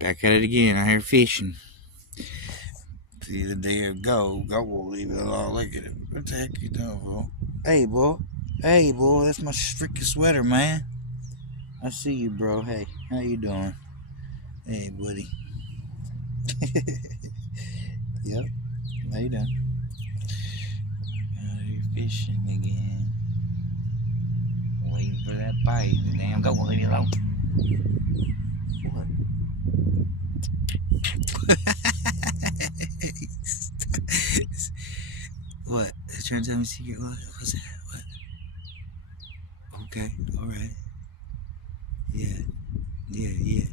Back at it again. I hear fishing. It's either there or go. Go will leave it alone. Look at it. What the heck you doing, bro? Hey, boy. Hey, boy. That's my freaking sweater, man. I see you, bro. Hey, how you doing? Hey, buddy. Yep. How you doing? You're fishing again. Waiting for that bite. Damn, go leave it alone. What? What? Trying to tell me secret? What? What's that? What? Okay. All right. Yeah. Yeah. Yeah.